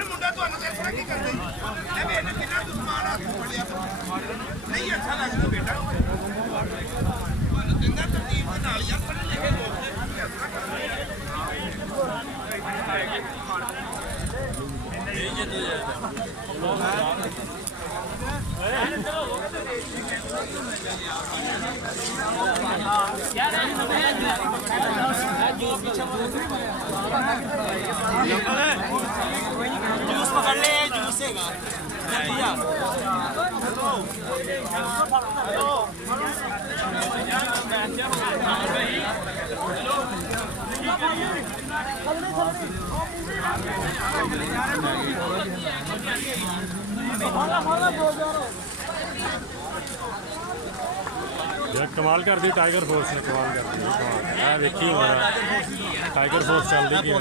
ਮੁੰਡਾ ਤੁਹਾਨੂੰ ਦੱਸਣਾ ਕੀ ਕਰਦੇ ਇਹਨੇ ਕਿੰਨਾ ਦੁਸ਼ਮਣ ਹੱਥ ਫੜਿਆ ਨਹੀਂ ਅੱਛਾ ਲੱਗਦਾ ਬੇਟਾ ਤੁਹਾਨੂੰ ਕਹਿੰਦਾ ਤਰਤੀਬ ਦੇ ਨਾਲ ਯਾਰ ਪੜ੍ਹੇ ਲਿਖੇ ਲੋਕ जूस पकड़ ले जूस यार कमाल कर दी टाइगर फोर्स ने कमाल कर दी देखी होना टाइगर फोर्स चल रही है